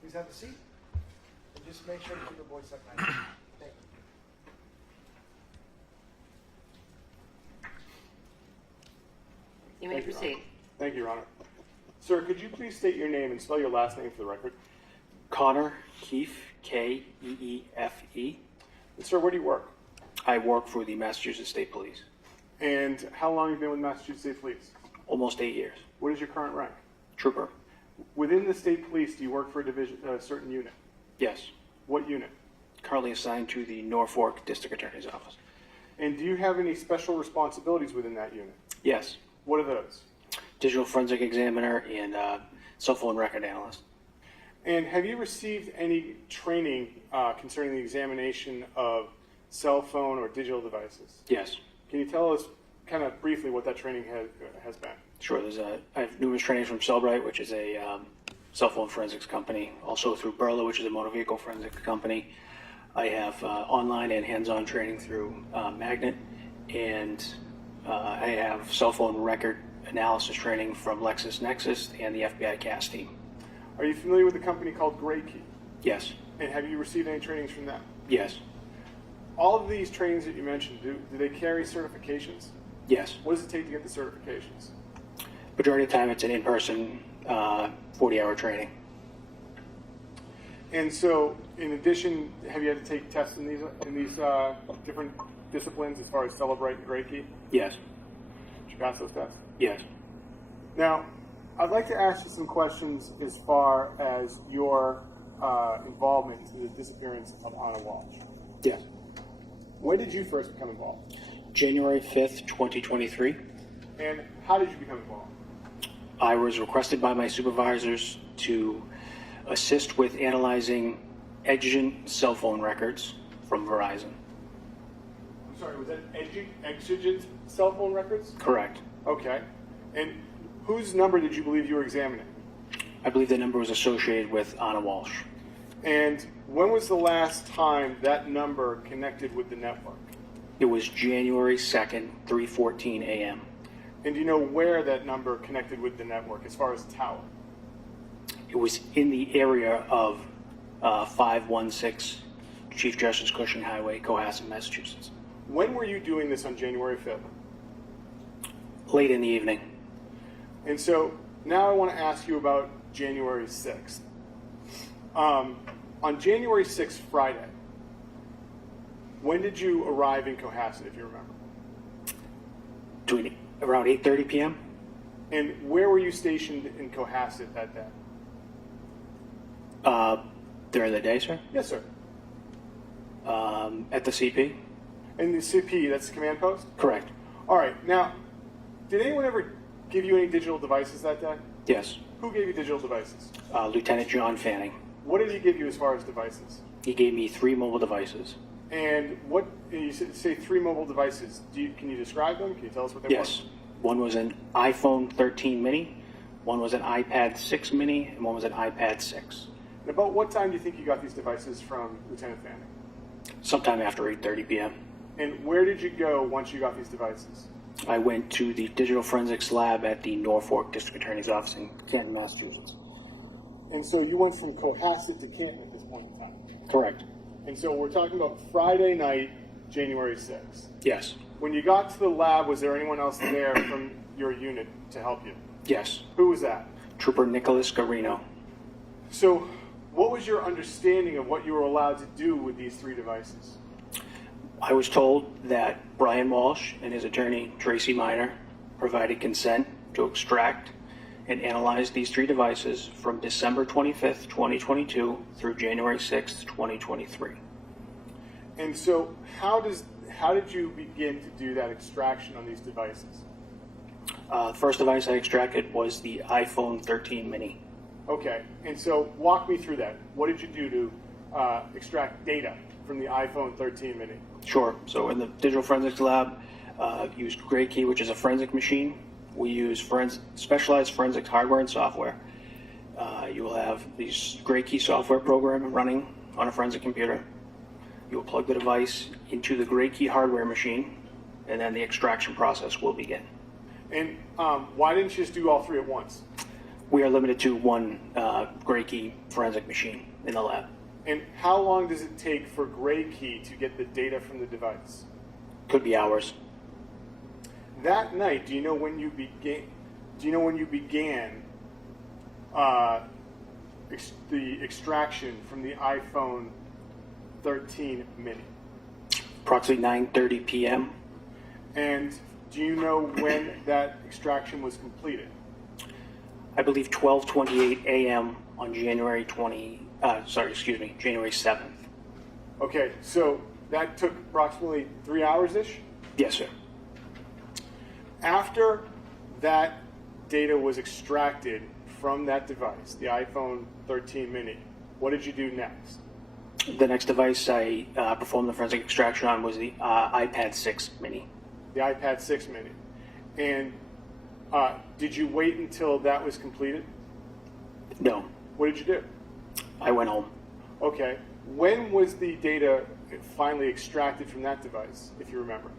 Please have a seat. And just make sure to keep your voice up nice. Thank you. You may proceed. Thank you, Your Honor. Sir, could you please state your name and spell your last name for the record? Connor Keefe, K-E-E-F-E. And sir, where do you work? I work for the Massachusetts State Police. And how long have you been with Massachusetts State Police? Almost 8 years. What is your current rank? Trooper. Within the state police, do you work for a certain unit? Yes. What unit? Currently assigned to the Norfolk District Attorney's Office. And do you have any special responsibilities within that unit? Yes. What are those? Digital forensic examiner and cell phone record analyst. And have you received any training concerning the examination of cell phone or digital devices? Yes. Can you tell us kind of briefly what that training has been? Sure. I have numerous trainings from Cellbrite, which is a cell phone forensics company. Also through Burla, which is a motor vehicle forensics company. I have online and hands-on training through Magnet, and I have cell phone record analysis training from LexisNexis and the FBI CAS team. Are you familiar with a company called Keefe? Yes. And have you received any trainings from them? Yes. All of these trainings that you mentioned, do they carry certifications? Yes. What does it take to get the certifications? Majority of the time, it's an in-person 40-hour training. And so, in addition, have you had to take tests in these different disciplines as far as Cellbrite and Keefe? Yes. Did you pass those tests? Yes. Now, I'd like to ask you some questions as far as your involvement in the disappearance of Anna Walshe. Yes. When did you first become involved? January 5th, 2023. And how did you become involved? I was requested by my supervisors to assist with analyzing exigent cell phone records from Verizon. I'm sorry, was that exigent cell phone records? Correct. Okay. And whose number did you believe you were examining? I believe the number was associated with Anna Walshe. And when was the last time that number connected with the network? It was January 2nd, 3:14 a.m. And do you know where that number connected with the network as far as tower? It was in the area of 516 Chief Justice Cushing Highway, Cohasset, Massachusetts. When were you doing this on January 5th? Late in the evening. And so now I want to ask you about January 6th. On January 6th, Friday, when did you arrive in Cohasset, if you remember? Around 8:30 p.m. And where were you stationed in Cohasset that day? During the day, sir? Yes, sir. At the CP? And the CP, that's the command post? Correct. All right. Now, did anyone ever give you any digital devices that day? Yes. Who gave you digital devices? Lieutenant John Fanning. What did he give you as far as devices? He gave me 3 mobile devices. And what, you say 3 mobile devices. Can you describe them? Can you tell us what they were? Yes. One was an iPhone 13 mini, one was an iPad 6 mini, and one was an iPad 6. And about what time do you think you got these devices from Lieutenant Fanning? Sometime after 8:30 p.m. And where did you go once you got these devices? I went to the digital forensics lab at the Norfolk District Attorney's Office in Canton, Massachusetts. And so you went from Cohasset to Canton at this point in time? Correct. And so we're talking about Friday night, January 6th. Yes. When you got to the lab, was there anyone else there from your unit to help you? Yes. Who was that? Trooper Nicholas Guarino. So what was your understanding of what you were allowed to do with these 3 devices? I was told that Brian Walsh and his attorney, Tracy Miner, provided consent to extract and analyze these 3 devices from December 25th, 2022 through January 6th, 2023. And so how did you begin to do that extraction on these devices? The first device I extracted was the iPhone 13 mini. Okay, and so walk me through that. What did you do to extract data from the iPhone 13 mini? Sure. So in the digital forensics lab, used Keefe, which is a forensic machine. We use specialized forensics hardware and software. You will have these Keefe software program running on a forensic computer. You will plug the device into the Keefe hardware machine, and then the extraction process will begin. And why didn't you just do all 3 at once? We are limited to one gray key forensic machine in the lab. And how long does it take for Gray Key to get the data from the device? Could be hours. That night, do you know when you began? Do you know when you began the extraction from the iPhone 13 mini? Approximately 9:30 p.m. And do you know when that extraction was completed? I believe 12:28 a.m. on January 7th. Okay, so that took approximately 3 hours-ish? Yes, sir. After that data was extracted from that device, the iPhone 13 mini, what did you do next? The next device I performed the forensic extraction on was the iPad 6 mini. The iPad 6 mini. And did you wait until that was completed? No, What did you do? I went home. Okay. When was the data finally extracted from that device, if you remember?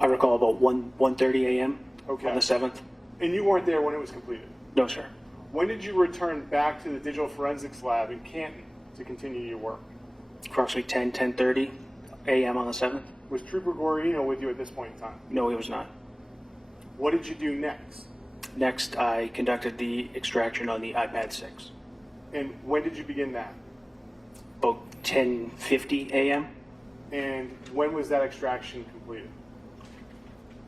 I recall about 1:30 a.m. Okay. on the 7th. And you weren't there when it was completed? No, sir. When did you return back to the digital forensics lab in Canton to continue your work? Approximately 10:30 a.m. on the 7th. Was Trooper Guarino with you at this point in time? No, he was not. What did you do next? Next, I conducted the extraction on the iPad 6. And when did you begin that? About 10:50 a.m. And when was that extraction completed?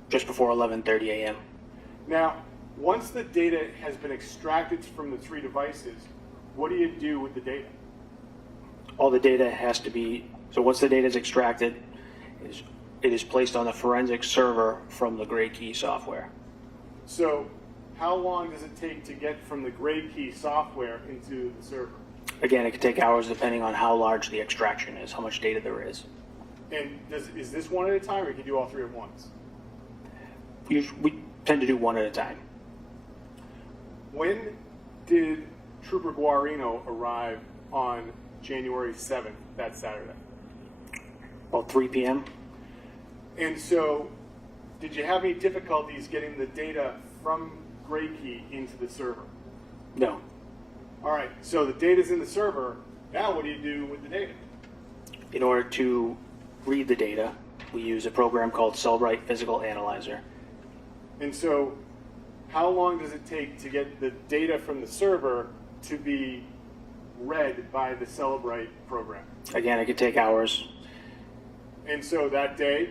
Just before 11:30 a.m. Now, once the data has been extracted from the three devices, what do you do with the data? All the data has to be, so once the data is extracted, it is placed on the forensic server from the Gray Key software. So, how long does it take to get from the Gray Key software into the server? Again, it could take hours depending on how large the extraction is, how much data there is. And is this one at a time, or can you do all three at once? We tend to do one at a time. When did Trooper Guarino arrive on January 7th, that Saturday? About 3 p.m. And so, did you have any difficulties getting the data from Gray Key into the server? No. All right, so the data's in the server. Now what do you do with the data? In order to read the data, we use a program called Cellbrite Physical Analyzer. And so, how long does it take to get the data from the server to be read by the Cellbrite program? Again, it could take hours. And so that day,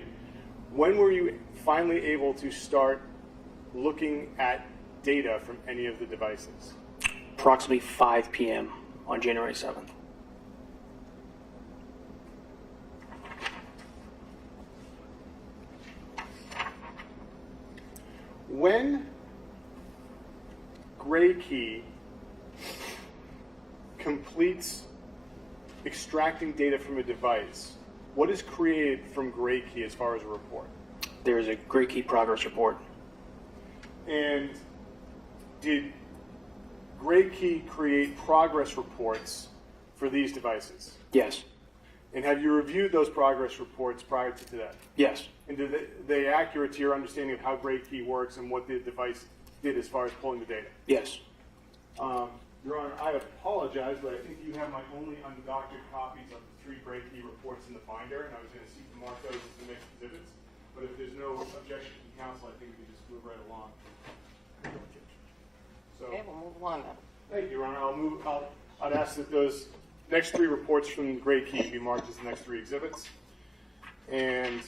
when were you finally able to start looking at data from any of the devices? Approximately 5 p.m. on January 7th. When Gray Key completes extracting data from a device, what is created from Gray Key as far as a report? There is a Gray Key progress report. And did Gray Key create progress reports for these devices? Yes. And have you reviewed those progress reports prior to today? Yes. And are they accurate to your understanding of how Gray Key works and what the device did as far as pulling the data? Yes. Your Honor, I apologize, but I think you have my only undoctored copies of the 3 Gray Key reports in the binder, and I was going to seek to mark those as the next exhibits. But if there's no objection from counsel, I think we can just move right along. So, Okay, we'll move along then. thank you, Your Honor. I'd ask that those next 3 reports from Gray Key be marked as the next 3 exhibits. And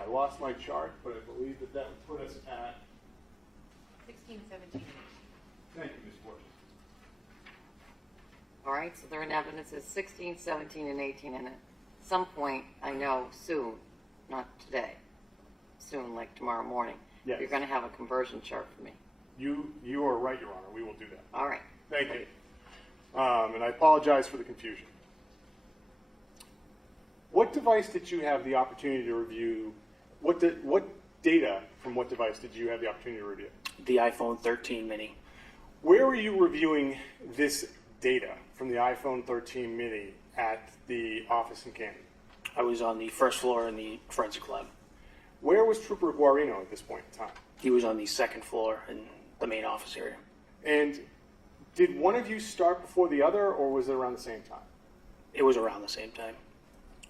I lost my chart, but I believe that would put us at 16, 17. Thank you, Ms. Borges. All right, so they're in evidence is 16, 17, and 18, and at some point, I know soon, not today, soon, like tomorrow morning, Yes. you're going to have a conversion chart for me. You are right, Your Honor. We will do that. All right. Thank you. And I apologize for the confusion. What device did you have the opportunity to review? What data from what device did you have the opportunity to review? The iPhone 13 mini. Where were you reviewing this data from the iPhone 13 mini at the office in Canton? I was on the first floor in the forensic lab. Where was Trooper Guarino at this point in time? He was on the second floor in the main office area. And did one of you start before the other, or was it around the same time? It was around the same time.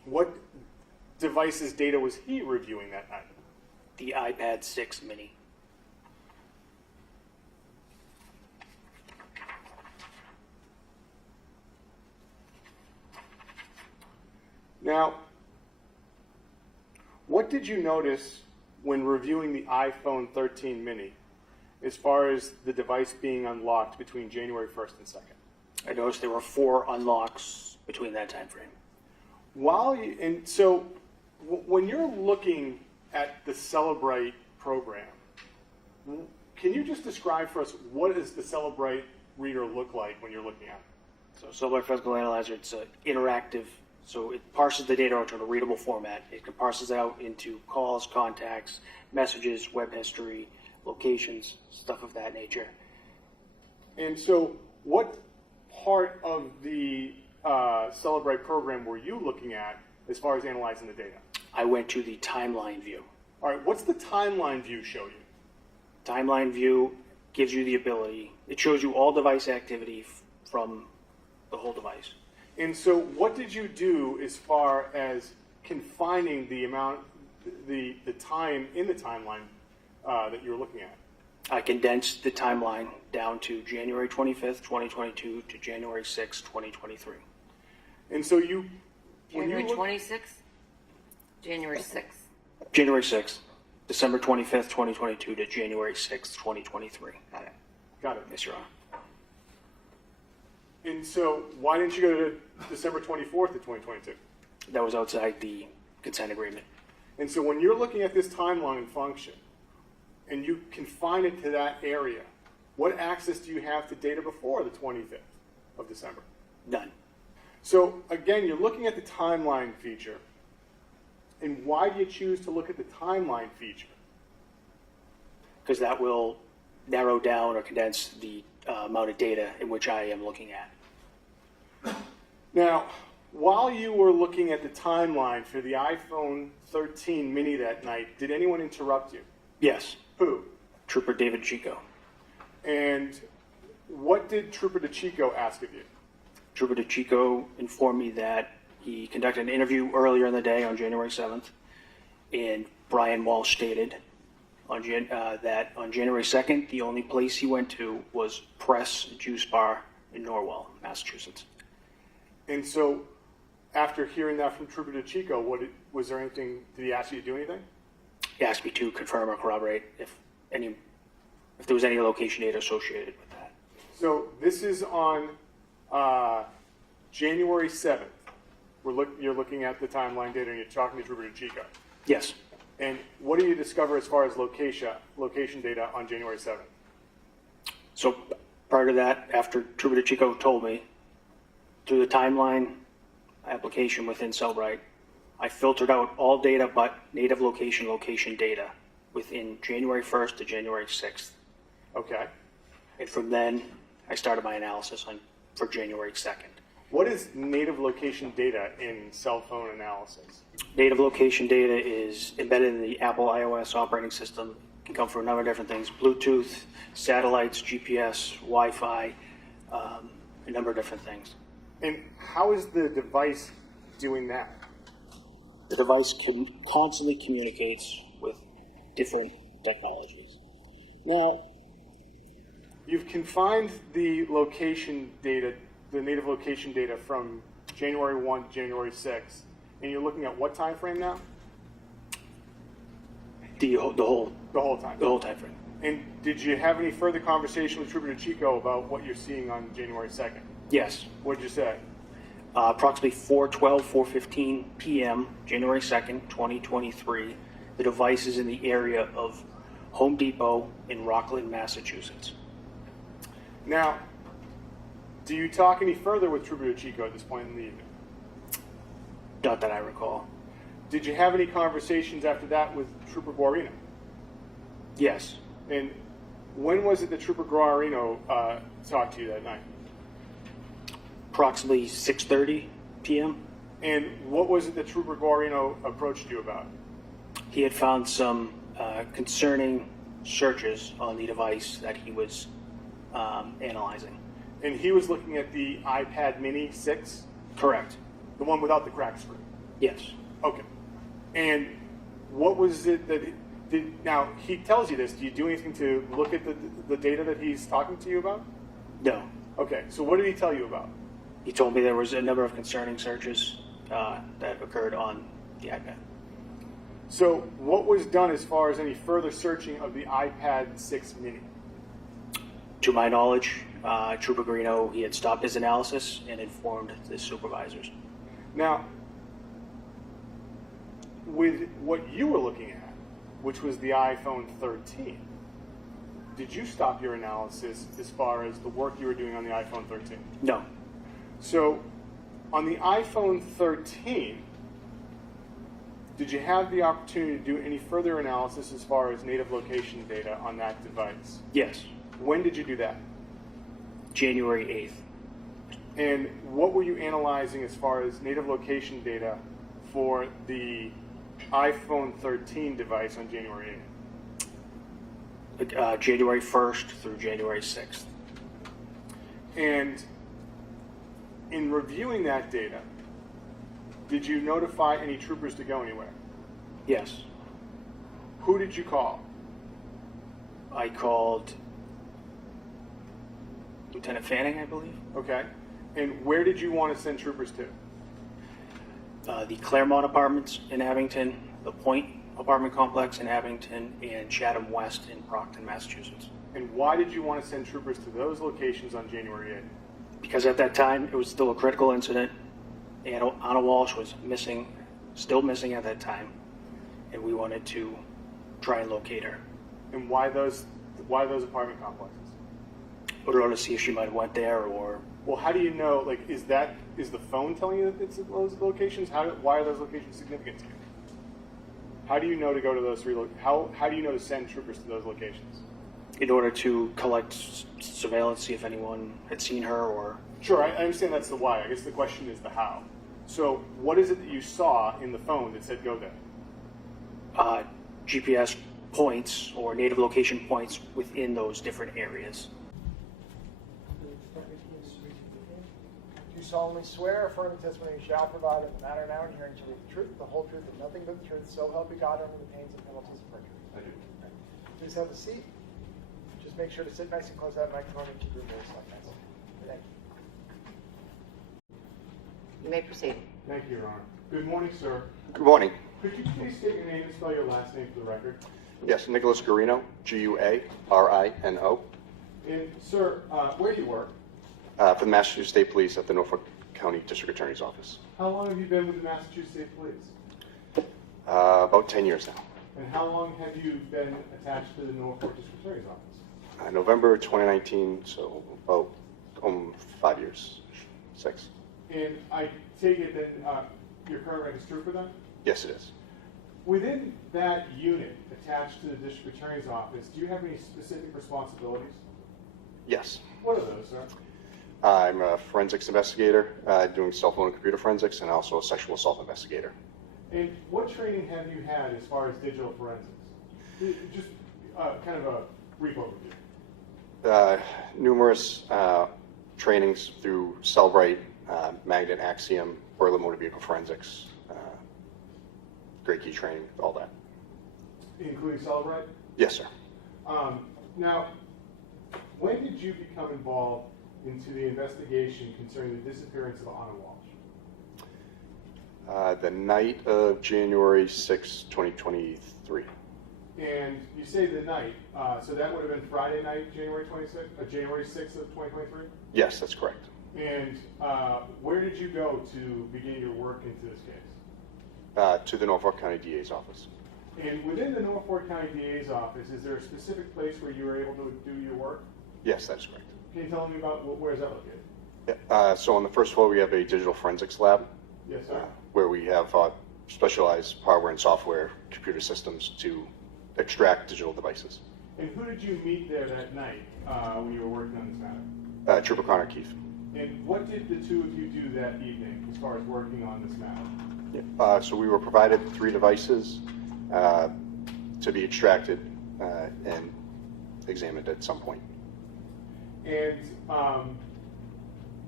What device's data was he reviewing that night? The iPad 6 mini. Now, what did you notice when reviewing the iPhone 13 mini as far as the device being unlocked between January 1st and 2nd? I noticed there were 4 unlocks between that time frame. When you're looking at the Celebrite program, can you just describe for us what does the Celebrite reader look like when you're looking at it? So Celebrite Physical Analyzer, it's interactive, so it parses the data out to a readable format. It parses out into calls, contacts, messages, web history, locations, stuff of that nature. And so what part of the Celebrite program were you looking at as far as analyzing the data? I went to the timeline view. All right, what's the timeline view show you? Timeline view gives you the ability, it shows you all device activity from the whole device. And so what did you do as far as confining the amount, the time in the timeline that you were looking at? I condensed the timeline down to January 25th, 2022 to January 6th, 2023. And so you... January 26th? January 6th. January 6th, December 25th, 2022 to January 6th, 2023. Got it. Got it. Yes, Your Honor. And so why didn't you go to December 24th of 2022? That was outside the consent agreement. And so when you're looking at this timeline function and you confine it to that area, what access do you have to data before the 25th of December? None. So again, you're looking at the timeline feature. And why do you choose to look at the timeline feature? Because that will narrow down or condense the amount of data in which I am looking at. Now, while you were looking at the timeline for the iPhone 13 mini that night, did anyone interrupt you? Yes, Who? Trooper David Chico. And what did Trooper DeChico ask of you? Trooper DeChico informed me that he conducted an interview earlier in the day on January 7th, and Brian Walshe stated that on January 2nd, the only place he went to was Press Juice Bar in Norwell, Massachusetts. And so, after hearing that from Trooper DeChico, was there anything, did he ask you to do anything? He asked me to confirm or corroborate if there was any location data associated with that. So, this is on January 7th. You're looking at the timeline data and you're talking to Trooper DeChico. Yes. And what do you discover as far as location data on January 7th? So prior to that, after Trooper DeChico told me, through the timeline application within Cellbrite, I filtered out all data but native location data within January 1st to January 6th. Okay. And from then, I started my analysis for January 2nd. What is native location data in cell phone analysis? Native location data is embedded in the Apple iOS operating system. It can come from a number of different things: Bluetooth, satellites, GPS, Wi-Fi, a number of different things. And how is the device doing that? The device constantly communicates with different technologies. Now, you've confined the location data, the native location data from January 1 to January 6, and you're looking at what time frame now? The whole time. The whole time frame. And did you have any further conversation with Trooper DeChico about what you're seeing on January 2nd? Yes. What did you say? Approximately 4:15 p.m., January 2nd, 2023, the device is in the area of Home Depot in Rockland, Massachusetts. Now, do you talk any further with Trooper DeChico at this point in the evening? Not that I recall. Did you have any conversations after that with Trooper Guarino? Yes. And when was it that Trooper Guarino talked to you that night? Approximately 6:30 p.m. And what was it that Trooper Guarino approached you about? He had found some concerning searches on the device that he was analyzing. And he was looking at the iPad Mini 6, Correct. the one without the crack screen. Yes. Okay. And what was it that now he tells you this? Do you do anything to look at the data that he's talking to you about? No. Okay. So what did he tell you about? He told me there was a number of concerning searches that occurred on the iPad. So what was done as far as any further searching of the iPad 6 Mini? To my knowledge, Trooper Guarino, he had stopped his analysis and informed the supervisors. Now, with what you were looking at, which was the iPhone 13, did you stop your analysis as far as the work you were doing on the iPhone 13? No. So, on the iPhone 13, did you have the opportunity to do any further analysis as far as native location data on that device? Yes. When did you do that? January 8th. And what were you analyzing as far as native location data for the iPhone 13 device on January 8th? January 1st through January 6th. And in reviewing that data, did you notify any troopers to go anywhere? Yes. Who did you call? I called Lieutenant Fanning, I believe. Okay. And where did you want to send troopers to? The Claremont Apartments in Abington, the Point Apartment Complex in Abington, and Chatham West in Brockton, Massachusetts. And why did you want to send troopers to those locations on January 8th? Because at that time, it was still a critical incident, and Anna Walshe was missing, still missing at that time, and we wanted to try and locate her. And why those apartment complexes? In order to see if she might have went there, or Well, how do you know, like, is the phone telling you that it's at those locations? Why are those locations significant to you? How do you know to go to those how do you know to send troopers to those locations? in order to collect surveillance, see if anyone had seen her, or Sure, I understand that's the why. I guess the question is the how. So what is it that you saw in the phone that said go there? GPS points or native location points within those different areas. Do you solemnly swear or affirm the testimony you shall provide in the matter now and hearing to read the truth, the whole truth, and nothing but the truth, so help you God under the pains and penalties of perjury? I do. Please have a seat. Just make sure to sit nice and close to that microphone and keep your voice up nice. Thank you. You may proceed. Thank you, Your Honor. Good morning, sir. Good morning. Could you please state your name and spell your last name for the record? Yes, Nicholas Guarino, Guarino. And, sir, where do you work? For the Massachusetts State Police at the Norfolk County District Attorney's Office. How long have you been with the Massachusetts State Police? About 10 years now. And how long have you been attached to the Norfolk District Attorney's Office? November 2019, so about 5 years, 6. And I take it that your current rank is trooper then? Yes, it is. Within that unit attached to the District Attorney's Office, do you have any specific responsibilities? Yes. What are those, sir? I'm a forensics investigator doing cell phone and computer forensics, and also a sexual assault investigator. And what training have you had as far as digital forensics? Just kind of a brief overview. Numerous trainings through Cellbrite, Magnet, Axiom, Burla Motor Vehicle Forensics, Great Key training, all that. Including Cellbrite? Yes, sir. Now, when did you become involved into the investigation concerning the disappearance of Anna Walshe? The night of January 6, 2023. And you say the night, so that would have been Friday night, January 26th, January 6th of 2023? Yes, that's correct. And where did you go to begin your work into this case? To the Norfolk County DA's office. And within the Norfolk County DA's office, is there a specific place where you were able to do your work? Yes, that's correct. Can you tell me about where is that located? So on the first floor, we have a digital forensics lab Yes, sir. where we have specialized hardware and software computer systems to extract digital devices. And who did you meet there that night when you were working on this matter? Trooper Connor Keefe. And what did the two of you do that evening as far as working on this matter? So we were provided 3 devices to be extracted, and examined at some point. And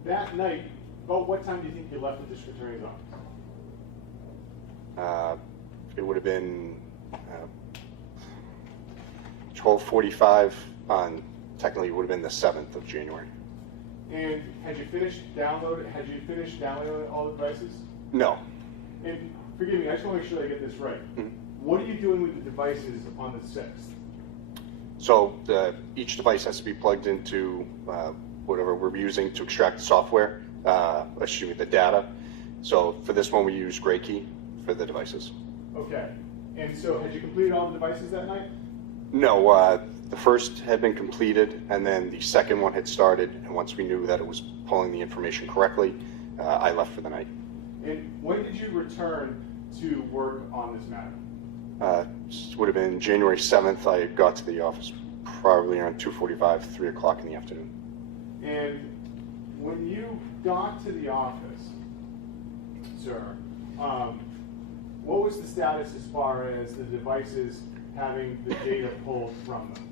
that night, about what time do you think you left the district attorney's office? It would have been 12:45 on, technically it would have been the 7th of January. And had you finished downloading all the devices? No. And forgive me, I just want to make sure I get this right. Mhm. What are you doing with the devices on the 6th? So each device has to be plugged into whatever we're using to extract the software, the data. So for this one, we use Gray Key for the devices. Okay. And so had you completed all the devices that night? No, the first had been completed, and then the second one had started, and once we knew that it was pulling the information correctly, I left for the night. And when did you return to work on this matter? This would have been January 7th. I got to the office probably around 2:45, 3 o'clock in the afternoon. And when you got to the office, sir, what was the status as far as the devices having the data pulled from them?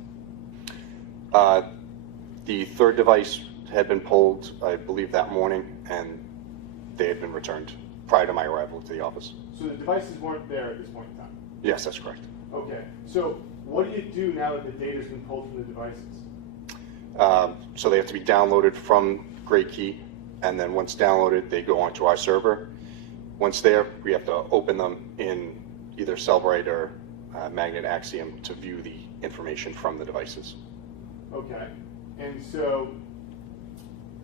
The third device had been pulled, I believe, that morning, and they had been returned prior to my arrival to the office. So the devices weren't there at this point in time? Yes, that's correct. Okay. So what do you do now that the data's been pulled from the devices? So they have to be downloaded from Gray Key, and then once downloaded, they go onto our server. Once there, we have to open them in either Cellbrite or Magnet Axiom to view the information from the devices. Okay. And so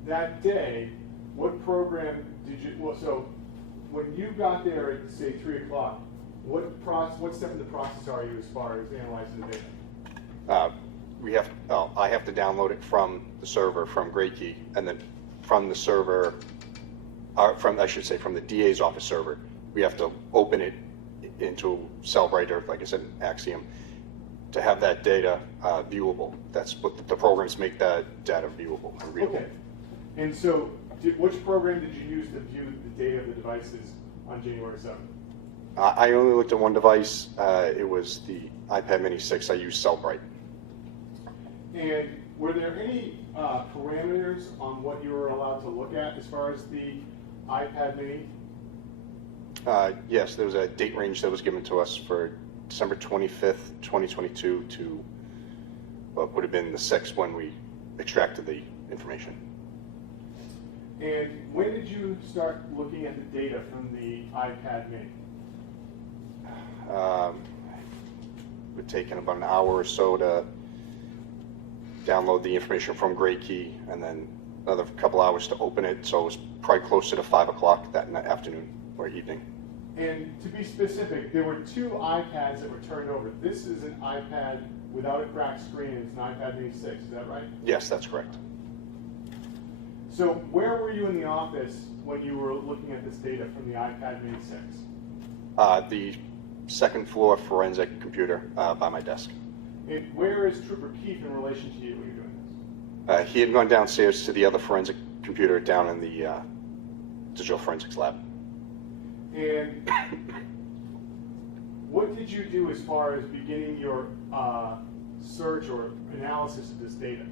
that day, what program did you, well, so when you got there at, say, 3 o'clock, what step in the process are you as far as analyzing the data? I have to download it from the server, from Gray Key, and then from the server, from the DA's office server, we have to open it into Cellbrite or, like I said, Axiom, to have that data viewable. That's what the programs make that data viewable and readable. Okay. And so which program did you use to view the data of the devices on January 7th? I only looked at one device. It was the iPad Mini 6. I used Cellbrite. And were there any parameters on what you were allowed to look at as far as the iPad Mini? Yes, there was a date range that was given to us for December 25th, 2022 to what would have been the 6th when we extracted the information. And when did you start looking at the data from the iPad Mini? It would take about an hour or so to download the information from Gray Key, and then another couple hours to open it. So it was probably closer to 5 o'clock that afternoon or evening. And to be specific, there were 2 iPads that were turned over. This is an iPad without a cracked screen, and it's an iPad Mini 6. Is that right? Yes, that's correct. So where were you in the office when you were looking at this data from the iPad Mini 6? The second floor forensic computer by my desk. And where is Trooper Keefe in relation to you when you're doing this? He had gone downstairs to the other forensic computer down in the digital forensics lab. And what did you do as far as beginning your search or analysis of this data?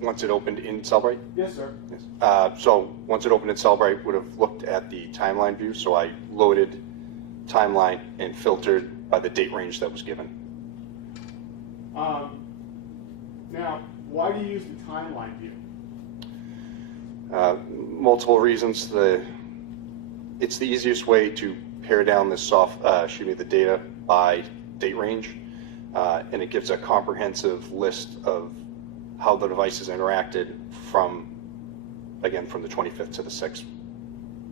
Once it opened in Cellbrite? Yes, sir. Yes. So once it opened in Cellbrite, would have looked at the timeline view. So I loaded timeline and filtered by the date range that was given. Now, why do you use the timeline view? Multiple reasons. It's the easiest way to pare down the data by date range, and it gives a comprehensive list of how the devices interacted from the 25th to the 6th,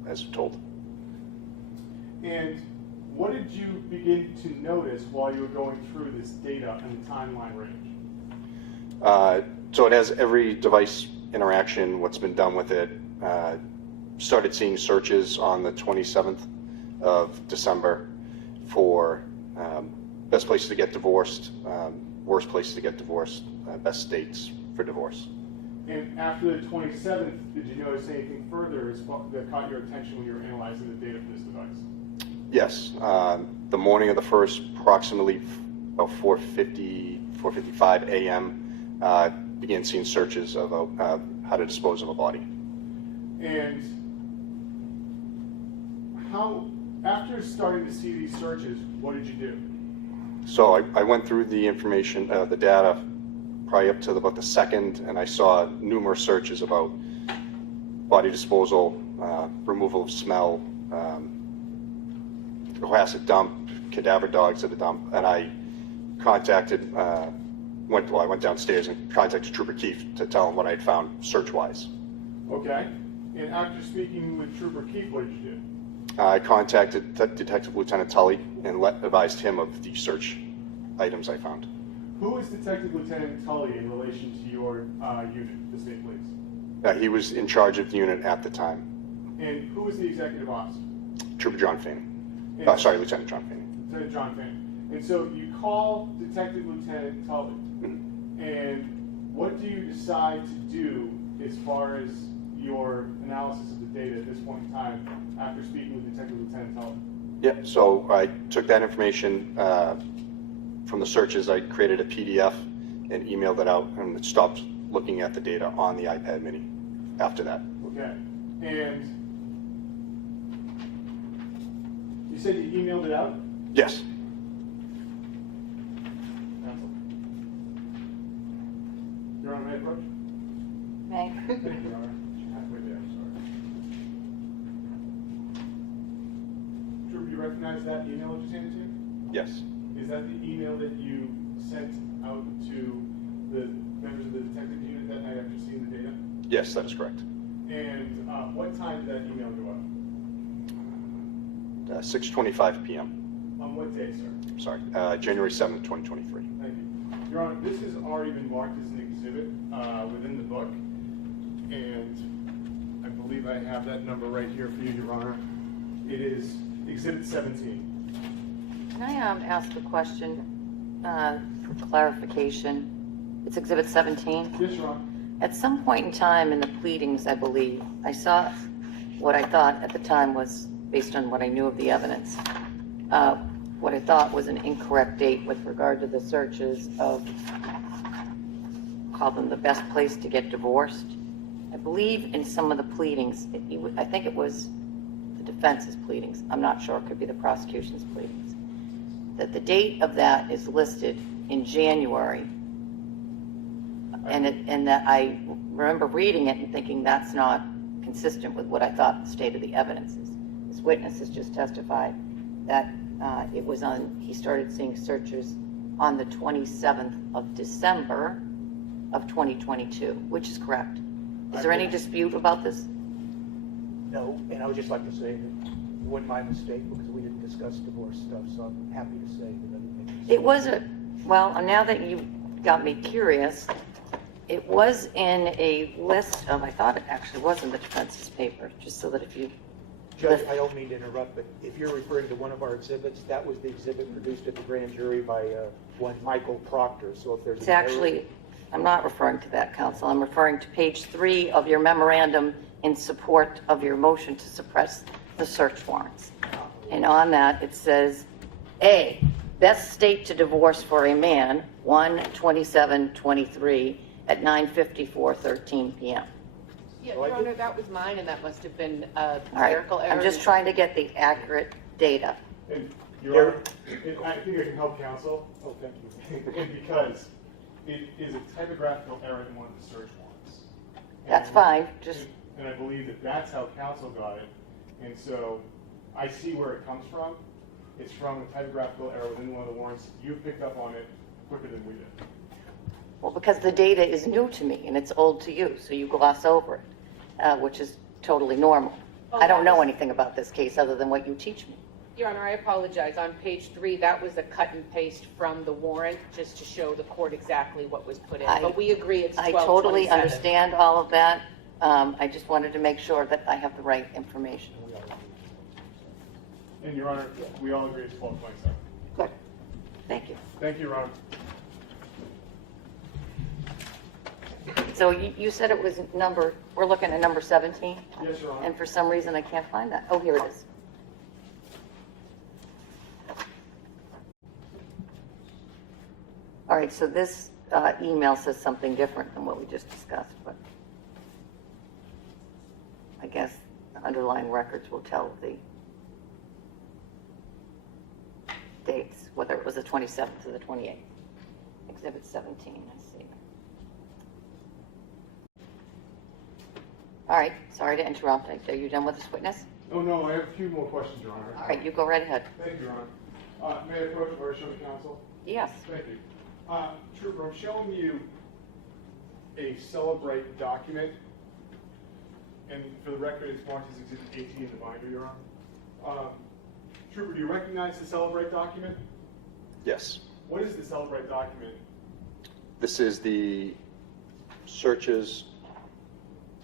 as told. And what did you begin to notice while you were going through this data and the timeline range? So it has every device interaction, what's been done with it. Started seeing searches on the 27th of December for best places to get divorced, worst places to get divorced, best states for divorce. And after the 27th, did you notice anything further that caught your attention when you were analyzing the data from this device? Yes, the morning of the 1st, approximately about 4:55 4:55 a.m., began seeing searches of how to dispose of a body. And how, after starting to see these searches, what did you do? So I went through the information, the data, probably up to about the second, and I saw numerous searches about body disposal, removal of smell, Cohasset dump, cadaver dogs at a dump, and I contacted, I went downstairs and contacted Trooper Keefe to tell him what I had found search-wise. Okay. And after speaking with Trooper Keefe, what did you do? I contacted Detective Lieutenant Tully and advised him of the search items I found. Who is Detective Lieutenant Tully in relation to your unit, the state police? He was in charge of the unit at the time. And who is the executive officer? Trooper John Fanning. Sorry, Lieutenant John Fanning. Lieutenant John Fanning. And so you call Detective Lieutenant Tully, and what do you decide to do as far as your analysis of the data at this point in time after speaking with Detective Lieutenant Tully? Yeah, so I took that information from the searches. I created a PDF and emailed it out and stopped looking at the data on the iPad mini after that. Okay. And you said you emailed it out? Yes. You're on my approach? May? Thank you, Your Honor. Halfway there, sorry. Trooper, you recognize that email that just handed to you? Yes. Is that the email that you sent out to the members of the detective unit that night after seeing the data? Yes, that is correct. And what time did that email go out? 6:25 p.m. On what day, sir? Sorry, January 7th, 2023. Thank you. Your Honor, this has already been marked as an exhibit within the book, and I believe I have that number right here for you, Your Honor. It is Exhibit 17. Can I ask a question for clarification? It's Exhibit 17. Yes, Your Honor. At some point in time in the pleadings, I believe, I saw what I thought at the time was, based on what I knew of the evidence, what I thought was an incorrect date with regard to the searches of, call them the best place to get divorced. I believe in some of the pleadings, I think it was the defense's pleadings, I'm not sure, it could be the prosecution's pleadings, that the date of that is listed in January, and that I remember reading it and thinking that's not consistent with what I thought the state of the evidence is. This witness has just testified that it was he started seeing searches on the 27th of December of 2022, which is correct. Is there any dispute about this? No, and I would just like to say that it wasn't my mistake because we didn't discuss divorce stuff, so I'm happy to say that I didn't make a mistake. It was well, now that you got me curious, it was in a list of, I thought it actually was in the defense's paper, just so that if you... Judge, I don't mean to interrupt, but if you're referring to one of our exhibits, that was the exhibit produced at the grand jury by one Michael Proctor, so if there's... It's actually, I'm not referring to that, counsel. I'm referring to page 3 of your memorandum in support of your motion to suppress the search warrants. And on that, it says, A, best state to divorce for a man, 1/27/23 at 9:54:13 p.m. Yeah, Your Honor, that was mine, and that must have been a All right, clerical error. I'm just trying to get the accurate data. And Your Honor, I think I can help counsel. Oh, thank you. And because it is a typographical error in one of the search warrants. That's fine, just... And I believe that that's how counsel got it. And so I see where it comes from. It's from a typographical error within one of the warrants. You picked up on it quicker than we did. Well, because the data is new to me and it's old to you, so you gloss over it, which is totally normal. I don't know anything about this case other than what you teach me. Your Honor, I apologize. On page 3, that was a cut and paste from the warrant, just to show the court exactly what was put in. But we agree it's 12/27. I totally understand all of that. I just wanted to make sure that I have the right information. And Your Honor, we all agree it's 12/27. Good. Thank you. Thank you, Your Honor. So you said it was we're looking at number 17? Yes, Your Honor. And for some reason I can't find that. Oh, here it is. All right, so this email says something different than what we just discussed, but I guess the underlying records will tell the dates, whether it was the 27th or the 28th. Exhibit 17, I see. All right, sorry to interrupt. Are you done with this witness? Oh, no, I have a few more questions, Your Honor. All right, you go right ahead. Thank you, Your Honor. May I approach or show the counsel? Yes. Thank you. Trooper, I'm showing you a Celebrate document, and for the record, it's marked as Exhibit 18 in the binder, Your Honor. Trooper, do you recognize the Celebrate document? Yes. What is the Celebrate document? This is the searches.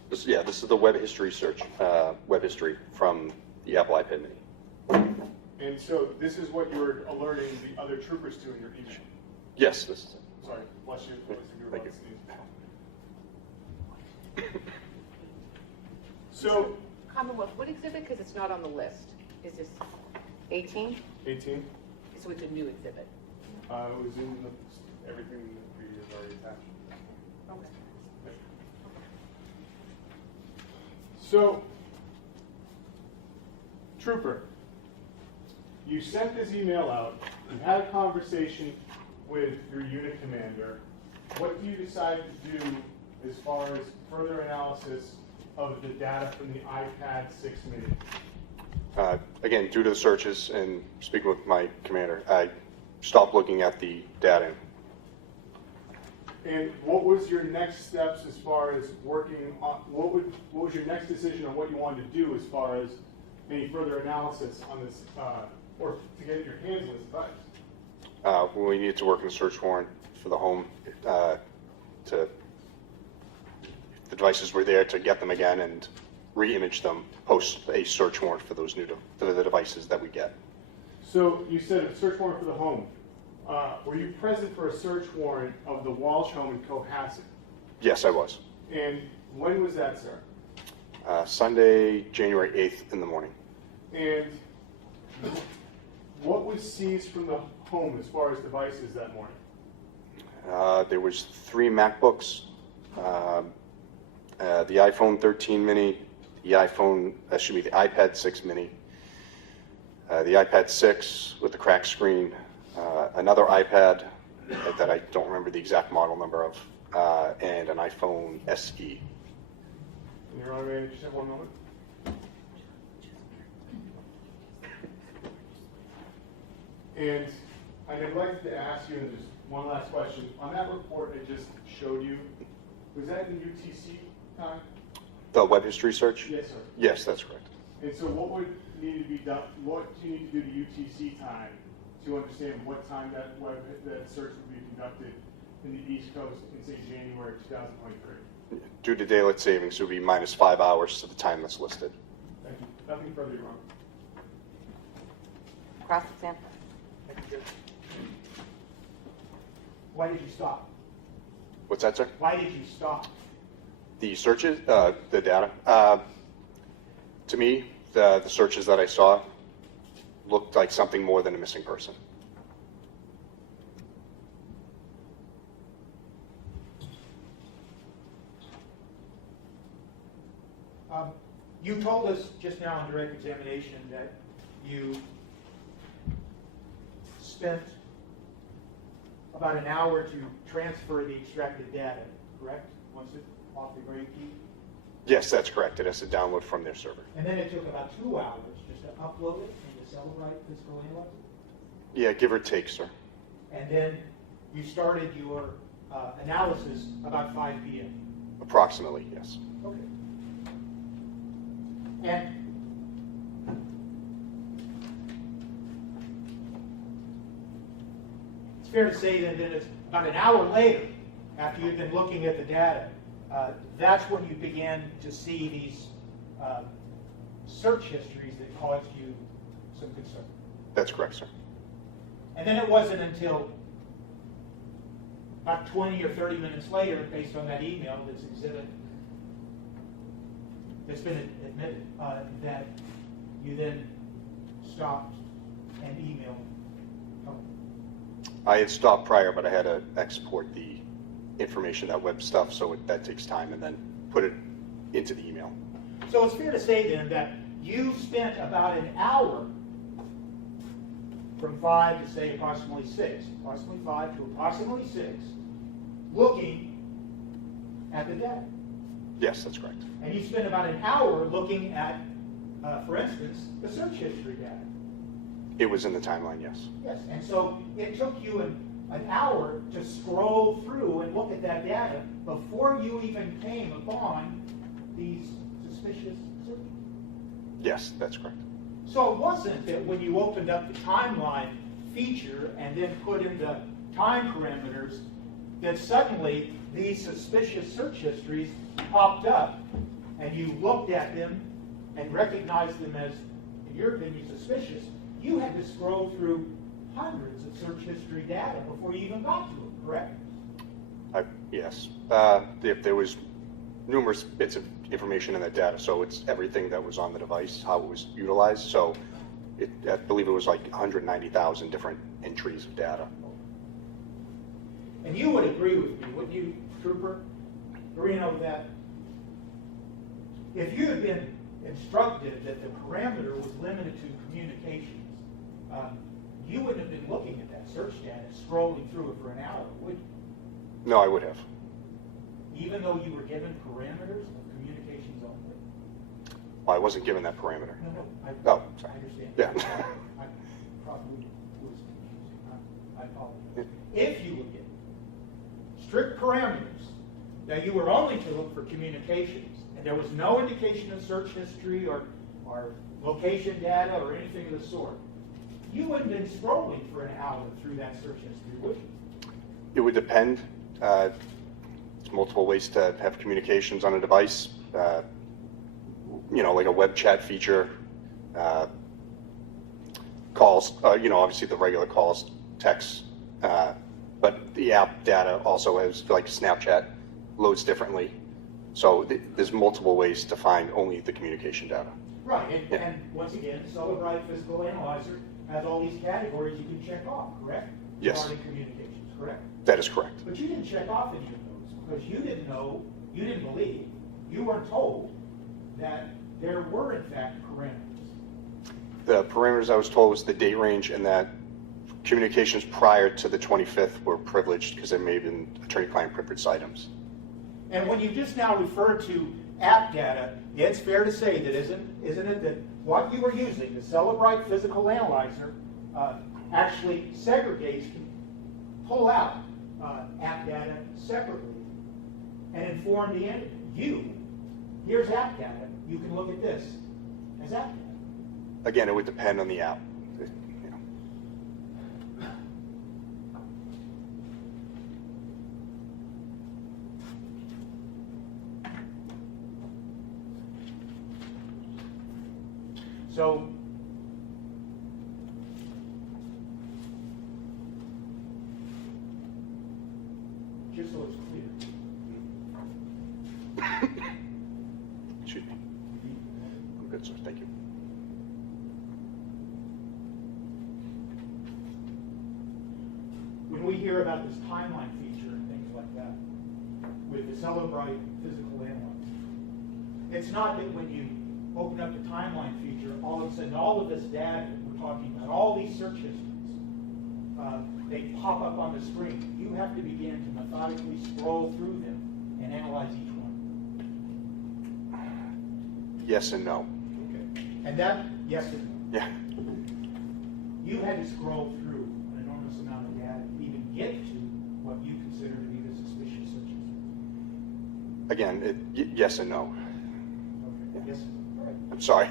This is the web history search, web history from the Apple iPad Mini. And so this is what you're alerting the other troopers to in your email? Yes, this is it. Sorry, bless you. Thank you. So, Commonwealth, what exhibit? Because it's not on the list. Is this 18? 18, so it's a new exhibit? it was in everything in the previous already attached. Okay. So, Trooper, you sent this email out, you had a conversation with your unit commander. What do you decide to do as far as further analysis of the data from the iPad 6 mini? Again, due to the searches and speaking with my commander, I stopped looking at the data. And what was your next steps as far as working on, what was your next decision on what you wanted to do as far as any further analysis on this, or to get your hands on this device? We needed to work on the search warrant for the home. The devices were there to get them again and re-image them, post a search warrant for those for the devices that we get. So you said a search warrant for the home. Were you present for a search warrant of the Walshe home in Cohasset? Yes, I was. And when was that, sir? Sunday, January 8th in the morning. And what was seized from the home as far as devices that morning? There was 3 MacBooks, the iPhone 13 mini, the iPad 6 mini, the iPad 6 with the cracked screen, another iPad that I don't remember the exact model number of, and an iPhone SE. Your Honor, may I just have one moment? And I neglected to ask you, and just one last question. On that report I just showed you, was that in UTC time? The web history search? Yes, sir. Yes, that's correct. And so what would need to be done, what do you need to do to UTC time to understand what time that search would be conducted in the East Coast in, say, January 2023? Due to daylight savings, it would be minus 5 hours to the time that's listed. Thank you. Nothing further, Your Honor. Cross-exam? Thank you. Why did you stop? What's that, sir? Why did you stop? The searches, the data. To me, the searches that I saw looked like something more than a missing person. You told us just now in direct examination that you spent about an hour to transfer the extracted data, correct? Once it's off the Guarino Keefe? Yes, that's correct. It has to download from their server. And then it took about 2 hours just to upload it and to celebrate physical analysis? Yeah, give or take, sir. And then you started your analysis about 5 p.m. Approximately, yes. Okay. And it's fair to say that it's about an hour later, after you've been looking at the data, that's when you began to see these search histories that caused you some concern. That's correct, sir. And then it wasn't until about 20 or 30 minutes later, based on that email, this exhibit that's been admitted, that you then stopped and emailed home. I had stopped prior, but I had to export the information, that web stuff, so that takes time, and then put it into the email. So it's fair to say then that you spent about an hour from 5 to say approximately 6, approximately 5 to approximately 6, looking at the data. Yes, that's correct. And you spent about an hour looking at, for instance, the search history data. It was in the timeline, yes. Yes, and so it took you an hour to scroll through and look at that data before you even came upon these suspicious searches. Yes, that's correct. So it wasn't that when you opened up the timeline feature and then put in the time parameters that suddenly these suspicious search histories popped up and you looked at them and recognized them as, in your opinion, suspicious. You had to scroll through hundreds of search history data before you even got to them, correct? Yes. There was numerous bits of information in that data, so it's everything that was on the device, how it was utilized. So I believe it was like 190,000 different entries of data. And you would agree with me, wouldn't you, Trooper Guarino, that if you had been instructed that the parameter was limited to communications, you wouldn't have been looking at that search data, scrolling through it for an hour, would you? No, I would have. Even though you were given parameters of communications only? Well, I wasn't given that parameter. No, I Oh, sorry. understand. Yeah. I probably was confusing. I apologize. If you were given strict parameters that you were only to look for communications, and there was no indication of search history or location data or anything of the sort, you wouldn't have been scrolling for an hour through that search history, would you? It would depend. There's multiple ways to have communications on a device. Like a web chat feature, calls, obviously the regular calls, texts, but the app data also has, like Snapchat, loads differently. So there's multiple ways to find only the communication data. Right, and once again, Celebrite Physical Analyzer has all these categories you can check off, correct? Yes. Regarding communications, correct? That is correct. But you didn't check off any of those because you didn't know, you didn't believe, you weren't told that there were in fact parameters. The parameters I was told was the date range, and that communications prior to the 25th were privileged because they may have been attorney-client privileged items. And when you just now referred to app data, it's fair to say that isn't it that what you were using, the Celebrite Physical Analyzer, actually segregates, can pull out app data separately and inform the entity. Here's app data. You can look at this as app data. Again, it would depend on the app. So, just so it's clear, Excuse me. I'm good, sir. Thank you. when we hear about this timeline feature and things like that, with the Celebrite Physical Analyzer, it's not that when you open up the timeline feature, all of a sudden all of this data that we're talking about, all these search histories, they pop up on the screen. You have to begin to methodically scroll through them and analyze each one. Yes and no. Okay. And that, yes and no. Yeah. You had to scroll through an enormous amount of data to even get to what you consider to be the suspicious search history. Again, yes and no. Okay. Yes. All right. I'm sorry.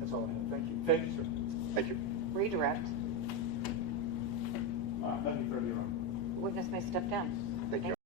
That's all I have. Thank you. Thank you, sir. Thank you. Redirect. nothing further on. Witness may step down. Thank you.